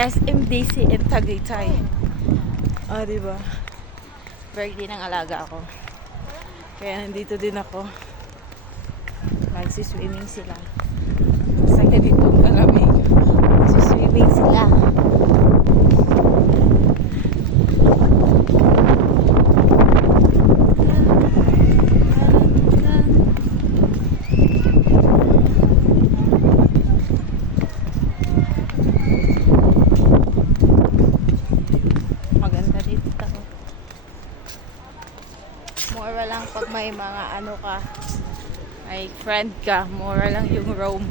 SMDC in Tagaytay. Diba? Birthday ng alaga ako. Kaya nandito din ako. Nagsiswimming sila. Sa ganitong kalamig. Nagsiswimming sila. Maganda dito. Mura lang pag may mga ano ka, may friend ka, mura lang yung roam.